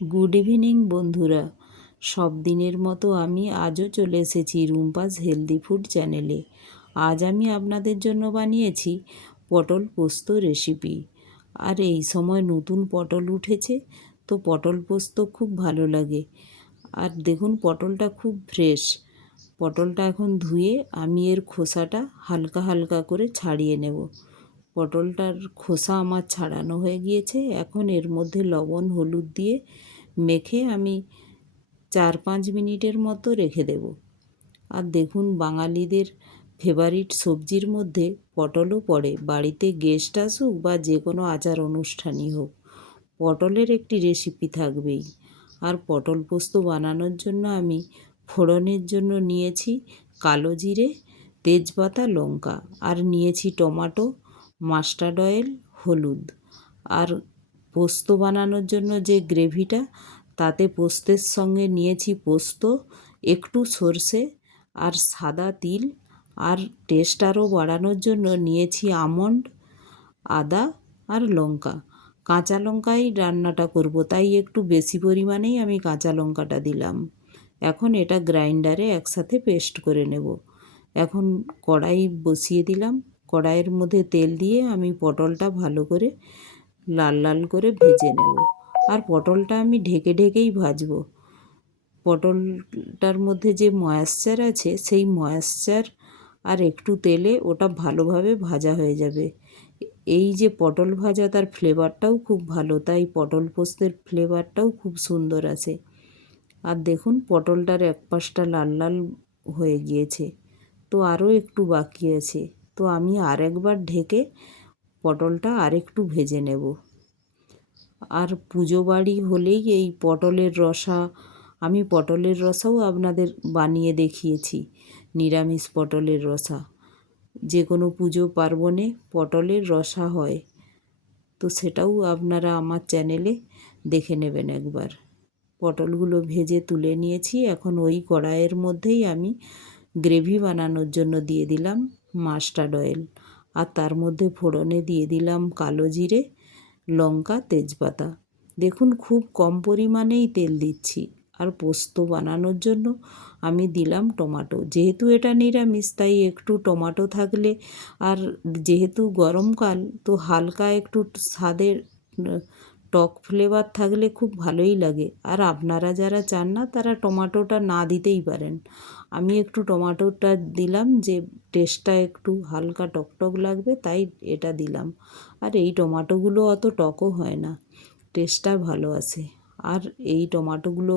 Good evening বন্ধুরা। সব দিনের মতো আমি আজও চলে এসেছি রুম্পাস হেলদি ফুড চ্যানেলে। আজ আমি আপনাদের জন্য বানিয়েছি পটল পোস্ত রেসিপি। আর এই সময় নতুন পটল উঠেছে, তো পটল পোস্ত খুব ভালো লাগে। আর দেখুন পটলটা খুব ফ্রেশ। পটলটা এখন ধুয়ে আমি এর খোসাটা হালকা হালকা করে ছাড়িয়ে নেব। পটলটার খোসা আমার ছাড়ানো হয়ে গিয়েছে। এখন এর মধ্যে লবণ হলুদ দিয়ে মেখে আমি 4-5 মিনিটের মতো রেখে দেব। আর দেখুন বাঙালিদের ফেভারিট সবজির মধ্যে পটলও পড়ে। বাড়িতে গেস্ট আসুক বা যে কোনো আচার অনুষ্ঠানই হোক, পটলের একটি রেসিপি থাকবেই। আর পটল পোস্ত বানানোর জন্য আমি ফোড়নের জন্য নিয়েছি কালো জিরে, তেজপাতা, লঙ্কা, আর নিয়েছি টমেটো, মাস্টার্ড অয়েল, হলুদ। আর পোস্ত বানানোর জন্য যে গ্রেভিটা, তাতে পোস্তের সঙ্গে নিয়েছি পোস্ত, একটু সর্ষে আর সাদা তিল। আর টেস্ট আরও বাড়ানোর জন্য নিয়েছি আমন্ড, আদা আর লঙ্কা। কাঁচা লঙ্কায় রান্নাটা করব, তাই একটু বেশি পরিমাণেই আমি কাঁচা লঙ্কাটা দিলাম। এখন এটা গ্রাইন্ডারে একসাথে পেস্ট করে নেব। এখন কড়াই বসিয়ে দিলাম। কড়াইয়ের মধ্যে তেল দিয়ে আমি পটলটা ভালো করে লাল লাল করে ভেজে নেব। আর পটলটা আমি ঢেকে ঢেকেই ভাজবো। পটলটার মধ্যে যে ময়েশ্চার আছে, সেই ময়েশ্চার আর একটু তেলে ওটা ভালোভাবে ভাজা হয়ে যাবে। এই যে পটল ভাজা, তার ফ্লেভারটাও খুব ভালো, তাই পটল পোস্তের ফ্লেভারটাও খুব সুন্দর আসে। আর দেখুন পটলটার এক পাশটা লাল লাল হয়ে গিয়েছে, তো আরও একটু বাকি আছে। তো আমি আরেকবার ঢেকে পটলটা আরেকটু ভেজে নেব। আর পুজো বাড়ি হলেই এই পটলের রসা, আমি পটলের রসাও আপনাদের বানিয়ে দেখিয়েছি। নিরামিষ পটলের রসা, যে কোনো পুজো পার্বণে পটলের রসা হয়, তো সেটাও আপনারা আমার চ্যানেলে দেখে নেবেন একবার। পটলগুলো ভেজে তুলে নিয়েছি। এখন ওই কড়াইয়ের মধ্যেই আমি গ্রেভি বানানোর জন্য দিয়ে দিলাম মাস্টার্ড অয়েল। আর তার মধ্যে ফোড়নে দিয়ে দিলাম কালো জিরে, লঙ্কা, তেজপাতা। দেখুন খুব কম পরিমাণেই তেল দিচ্ছি। আর পোস্ত বানানোর জন্য আমি দিলাম টমেটো। যেহেতু এটা নিরামিষ, তাই একটু টমেটো থাকলে, আর যেহেতু গরমকাল, তো হালকা একটু স্বাদের টক ফ্লেভার থাকলে খুব ভালোই লাগে। আর আপনারা যারা চান না, তারা টমেটোটা না দিতেই পারেন। আমি একটু টমেটোটা দিলাম, যে টেস্টটা একটু হালকা টকটক লাগবে, তাই এটা দিলাম। আর এই টমেটোগুলো অত টকও হয় না, টেস্টটা ভালো আসে। আর এই টমেটোগুলো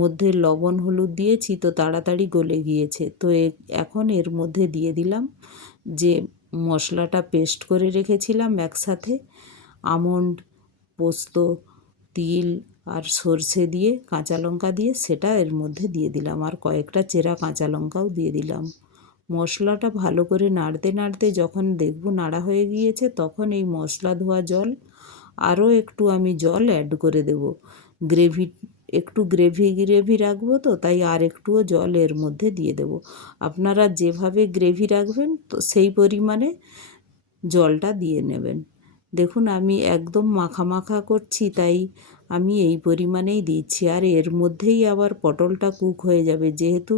মধ্যে লবণ হলুদ দিয়েছি, তো তাড়াতাড়ি গলে গিয়েছে। তো এখন এর মধ্যে দিয়ে দিলাম যে মশলাটা পেস্ট করে রেখেছিলাম একসাথে, আমন্ড, পোস্ত, তিল আর সর্ষে দিয়ে, কাঁচা লঙ্কা দিয়ে, সেটা এর মধ্যে দিয়ে দিলাম। আর কয়েকটা চেরা কাঁচা লঙ্কাও দিয়ে দিলাম। মশলাটা ভালো করে নাড়তে নাড়তে যখন দেখব নাড়া হয়ে গিয়েছে, তখন এই মশলা ধোয়া জল, আরও একটু আমি জল অ্যাড করে দেব। গ্রেভি, একটু গ্রেভি গ্রেভি রাখবো, তো তাই আর একটুও জল এর মধ্যে দিয়ে দেব। আপনারা যেভাবে গ্রেভি রাখবেন, তো সেই পরিমাণে জলটা দিয়ে নেবেন। দেখুন আমি একদম মাখা মাখা করছি, তাই আমি এই পরিমাণেই দিচ্ছি। আর এর মধ্যেই আবার পটলটা কুক হয়ে যাবে। যেহেতু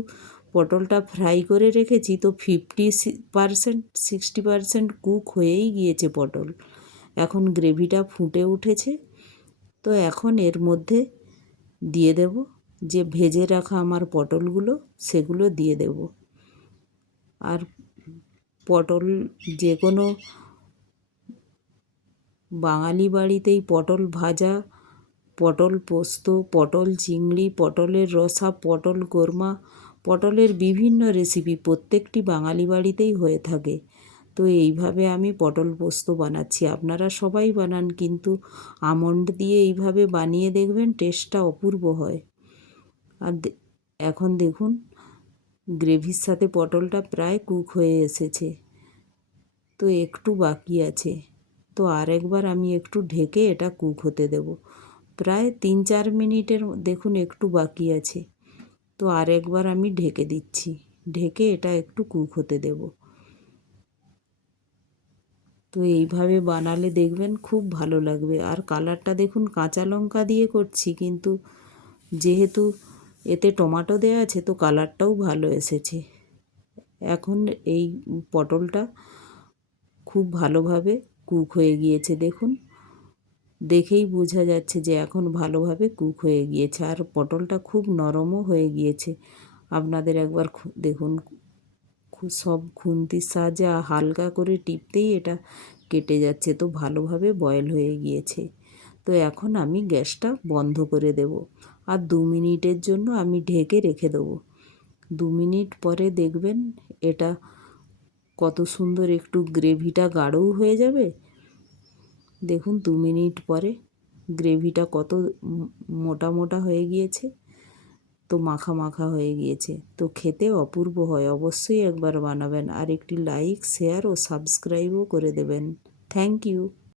পটলটা ফ্রাই করে রেখেছি, তো 50% 60% কুক হয়েই গিয়েছে পটল। এখন গ্রেভিটা ফুটে উঠেছে, তো এখন এর মধ্যে দিয়ে দেব যে ভেজে রাখা আমার পটলগুলো, সেগুলো দিয়ে দেব। আর পটল, যে কোনো বাঙালি বাড়িতেই পটল ভাজা, পটল পোস্ত, পটল চিংড়ি, পটলের রসা, পটল কোরমা, পটলের বিভিন্ন রেসিপি প্রত্যেকটি বাঙালি বাড়িতেই হয়ে থাকে। তো এইভাবে আমি পটল পোস্ত বানাচ্ছি। আপনারা সবাই বানান, কিন্তু আমন্ড দিয়ে এইভাবে বানিয়ে দেখবেন, টেস্টটা অপূর্ব হয়। আর এখন দেখুন গ্রেভির সাথে পটলটা প্রায় কুক হয়ে এসেছে, তো একটু বাকি আছে। তো আরেকবার আমি একটু ঢেকে এটা কুক হতে দেব, প্রায় 3-4 মিনিটের। দেখুন একটু বাকি আছে, তো আরেকবার আমি ঢেকে দিচ্ছি। ঢেকে এটা একটু কুক হতে দেব। তো তো এইভাবে বানালে দেখবেন খুব ভালো লাগবে। আর কালারটা দেখুন, কাঁচা লঙ্কা দিয়ে করছি, কিন্তু যেহেতু এতে টমেটো দেওয়া আছে তো কালারটাও ভালো এসেছে। এখন এই পটলটা খুব ভালোভাবে কুক হয়ে গিয়েছে, দেখুন, দেখেই বোঝা যাচ্ছে যে এখন ভালোভাবে কুক হয়ে গিয়েছে। আর পটলটা খুব নরমও হয়ে গিয়েছে। আপনাদের একবার দেখুন, সব খুন্তির সাহায্যে হালকা করে টিপতেই এটা কেটে যাচ্ছে, তো ভালোভাবে বয়েল হয়ে গিয়েছে। তো এখন আমি গ্যাসটা বন্ধ করে দেব, আর 2 মিনিটের জন্য আমি ঢেকে রেখে দেবো। 2 মিনিট পরে দেখবেন এটা কত সুন্দর একটু গ্রেভিটা গাঢ়ও হয়ে যাবে। দেখুন 2 মিনিট পরে গ্রেভিটা কত মোটা মোটা হয়ে গিয়েছে, তো মাখা মাখা হয়ে গিয়েছে। তো খেতে অপূর্ব হয়, অবশ্যই একবার বানাবেন। আর একটি লাইক, শেয়ার ও সাবস্ক্রাইবও করে দেবেন। Thank you.